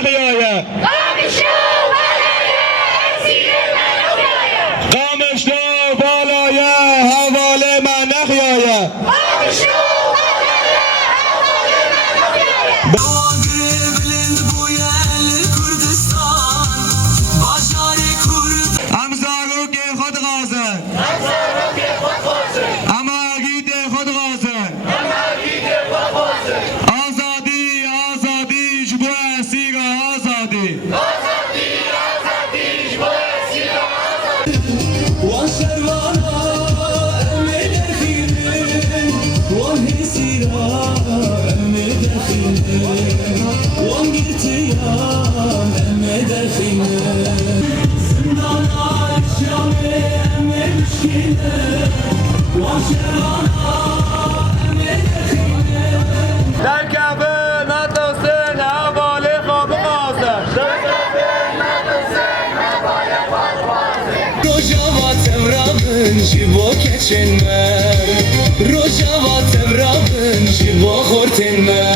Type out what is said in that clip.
نخیایه قامشلو بالایه حواله من نخیایه امزارو که خود غازن اما گید خود غازن آزادی آزادی جبو اسیر آزادی جبو اسیر وان شروانا امي دخيلين وان هسيرا امي دخيلين وان قرتيان امي دخيلين زندانا الشامي امي مشكلة وان شروانا امي دخيلين در کعبه ندوستن حواله خواب غازن Rojava tevrabın jibo keçenme Rojava tevrabın jibo xortenme